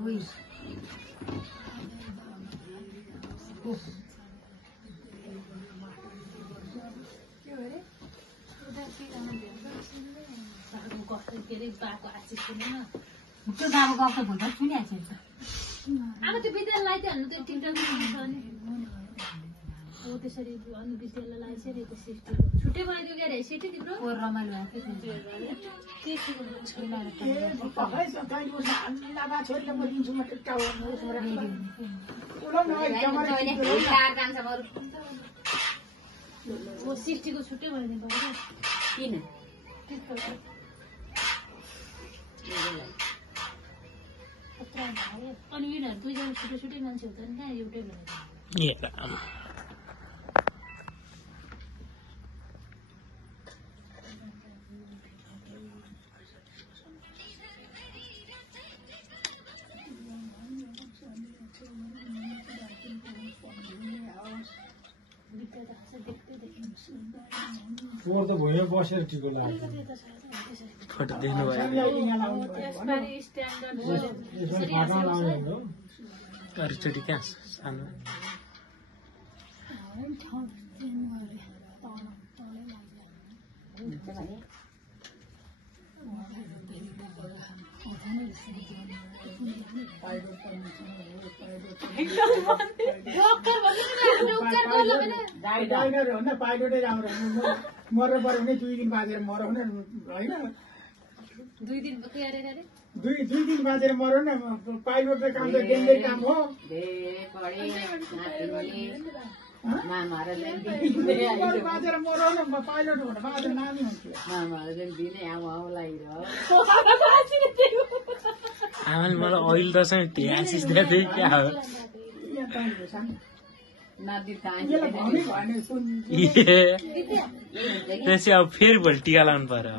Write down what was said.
अब त्यो विद्यालय त भन्नु त्यो टिकटक छ नि हो त्यसरी अनि विद्यालयलाई चाहिँ त्यो सिस्टम छुट्टै भयो के रे सिटी तिम्रो ओ रमाइलो भएको के छैन ओ सिस्टीको छुट्टै भयो नि किन अनि यिनीहरू दुईजना छुट्टै छुट्टै मान्छे हुन्छ नि कहाँ एउटै भयो पोहोर त भुइँमा बसेर टिको लाग्यो फोटो देख्नु भयो अरूचोटि कहाँ सानो डाइनर हो न पाइलटै राम्रो मर्नु पर्यो भने 2 दिन बाँचेर मरौ न होइन 2 दिन दुई दिन बाँचेर मरौ न पाइलटको काम त डेन्जर काम हो बाँचेर मरौ न पाइलट हो बाँचेर नानी हुन्थ्यो आमाले मलाई ऑयल दसैँ आशिष दिएको क्या हो त्यसै अब फेरि भोलि टिका लाउनु पर्यो